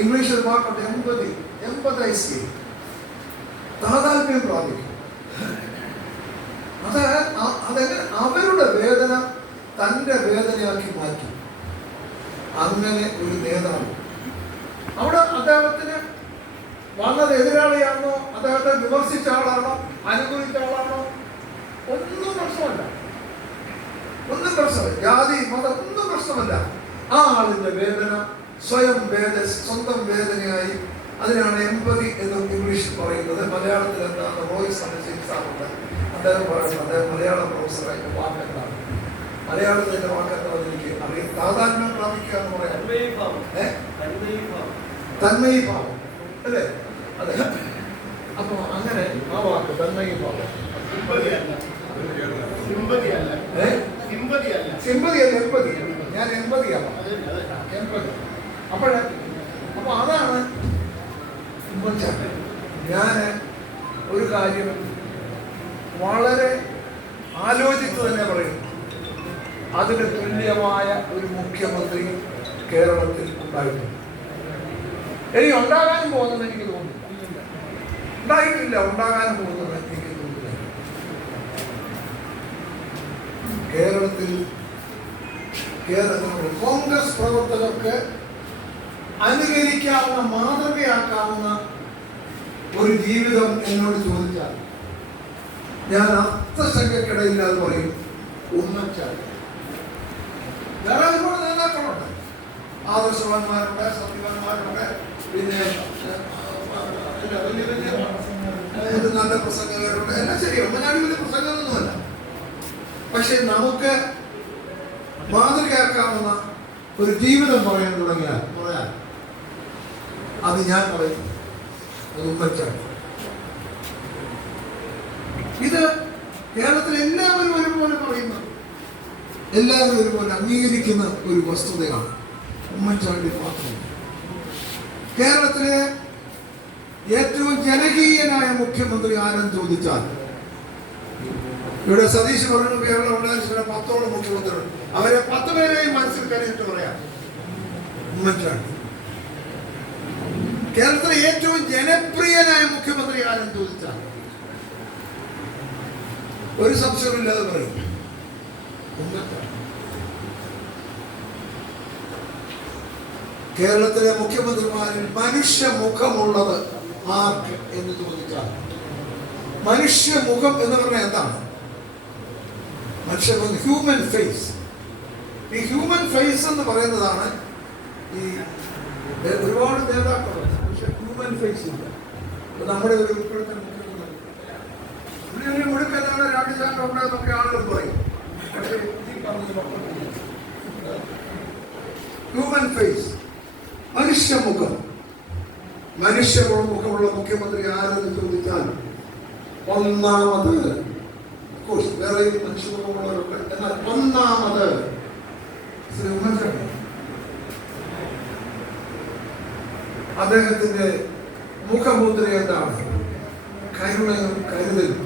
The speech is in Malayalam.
ഇംഗ്ലീഷിൽ വാക്കുണ്ട് എമ്പതി, എമ്പതൈസ് ചെയ്യും, താതാത്മ്യം പ്രാപിക്കും. അതെങ്ങനെ അവരുടെ വേദന തൻ്റെ വേദനയാക്കി മാറ്റി. അങ്ങനെ ഒരു നേതാവ് അവിടെ അദ്ദേഹത്തിന് വന്നത് എതിരാളിയാണോ, അദ്ദേഹത്തെ വിമർശിച്ച ആളാണോ, അനുകൂലിച്ച ആളാണോ, ഒന്നും പ്രശ്നമല്ല. ഒന്നും പ്രശ്നമല്ല. ജാതി മതം ഒന്നും പ്രശ്നമല്ല. ആ ആളിന്റെ വേദന സ്വന്തം വേദനയായി. അതിനാണ് എമ്പതി എന്ന് ഇംഗ്ലീഷിൽ പറയുന്നത്. മലയാളത്തിൽ എന്താണ് റോയ് സാറുണ്ട്, അദ്ദേഹം പറയുന്നത്. അദ്ദേഹം മലയാളം പ്രൊഫസറായിട്ട് വാക്കെന്താണ്, മലയാളത്തിന്റെ വാക്കെന്താണെന്ന് എനിക്ക് അറിയാം. താതാത്മ്യം പ്രാപിക്കുക എന്ന് പറയാം, തന്മയീഭാവം അല്ലേ? അതെ. അപ്പൊ അങ്ങനെ ആ വാക്ക് തന്മയീഭാവം, സിമ്പതിയല്ല, എമ്പതി. ഞാൻ എമ്പതിയാവാം, എമ്പതി. അപ്പൊ അതാണ് ഉമ്മൻചാണ്ടി. ഞാൻ ഒരു കാര്യം വളരെ ആലോചിച്ച് തന്നെ പറയുന്നു, അതിന് തുല്യമായ ഒരു മുഖ്യമന്ത്രി കേരളത്തിൽ ഉണ്ടായിട്ടുണ്ട്. ഇനി ഉണ്ടാകാനും പോകുന്നത് എനിക്ക് തോന്നുന്നില്ല, ഉണ്ടായിട്ടില്ല, ഉണ്ടാകാനും പോകുന്നത് എനിക്ക് തോന്നുന്നില്ല. കേരളത്തിൽ കോൺഗ്രസ് പ്രവർത്തകർക്ക് അനുകരിക്കാവുന്ന, മാതൃകയാക്കാവുന്ന ഒരു ജീവിതം എന്നോട് ചോദിച്ചാൽ ഞാൻ അർത്ഥശങ്കക്കിടയില്ലാതെ പറയും ഉമ്മൻചാണ്ടി. വേറെ ഒരുപാട് നേതാക്കളുണ്ട്, ആദർശവാന്മാരുണ്ട്, സത്യവാന്മാരുണ്ട്, പിന്നെ വലിയ വലിയ നല്ല പ്രസംഗകരുണ്ട്, എല്ലാം ശരി. ഉമ്മൻചാണ്ടി വലിയ പ്രസംഗമൊന്നുമല്ല. പക്ഷെ നമുക്ക് മാതൃകയാക്കാവുന്ന ഒരു ജീവിതം പറയാൻ തുടങ്ങിയാൽ അത് ഞാൻ പറയും, അത് ഉമ്മൻചാണ്ടി. ഇത് കേരളത്തിൽ എല്ലാവരും ഒരുപോലെ പറയുന്ന, എല്ലാവരും ഒരുപോലെ അംഗീകരിക്കുന്ന ഒരു വസ്തുതയാണ്. ഉമ്മൻചാണ്ടി മാത്രം കേരളത്തിലെ ഏറ്റവും ജനകീയനായ മുഖ്യമന്ത്രി ആരെന്ന് ചോദിച്ചാൽ, ഇവിടെ സതീഷ് പറഞ്ഞു കേരളം ഉണ്ടായിരുന്ന 10ഓളം മുഖ്യമന്ത്രികൾ, അവരെ 10 പേരെയും മനസ്സിൽ കരുതിയിട്ട് പറയാം ഉമ്മൻചാണ്ടി. കേരളത്തിലെ ഏറ്റവും ജനപ്രിയനായ മുഖ്യമന്ത്രി ആരെന്ന് ചോദിച്ചാൽ ഒരു സംശയമില്ലാതെ പറയും ഉമ്മൻചാണ്ടി. കേരളത്തിലെ മുഖ്യമന്ത്രിമാരിൽ മനുഷ്യമുഖമുള്ളത് ആർക്ക് എന്ന് ചോദിച്ചാൽ, മനുഷ്യമുഖം എന്ന് പറഞ്ഞാൽ എന്താണ്? മനുഷ്യമുഖം, ഹ്യൂമൻ ഫേസ്. ഈ ഹ്യൂമൻ ഫേസ് എന്ന് പറയുന്നതാണ് ഈ ഒരുപാട് നേതാക്കളുണ്ട്, പക്ഷെ ഹ്യൂമൻ ഫേസ് ഇല്ല. നമ്മുടെ ഒരു ഇപ്പോഴത്തെ മുഖ്യമന്ത്രി മുഴുക്കെല്ലാം രാജ്യസഭ ഉണ്ടെന്നൊക്കെ ആളുകൾ പറയും, പക്ഷേ ഹ്യൂമൻ ഫേസ്, മനുഷ്യമുഖം. മനുഷ്യമുഖമുള്ള മുഖ്യമന്ത്രി ആരെന്ന് ചോദിച്ചാൽ ഒന്നാമത്, വേറെ മനുഷ്യമുഖമുള്ളവരുണ്ട്, എന്നാൽ ഒന്നാമത് ശ്രീ ഉമ്മൻചാണ്ടി. അദ്ദേഹത്തിന്റെ മുഖമുദ്ര എന്താണ്? കരുണയും കരുതലും.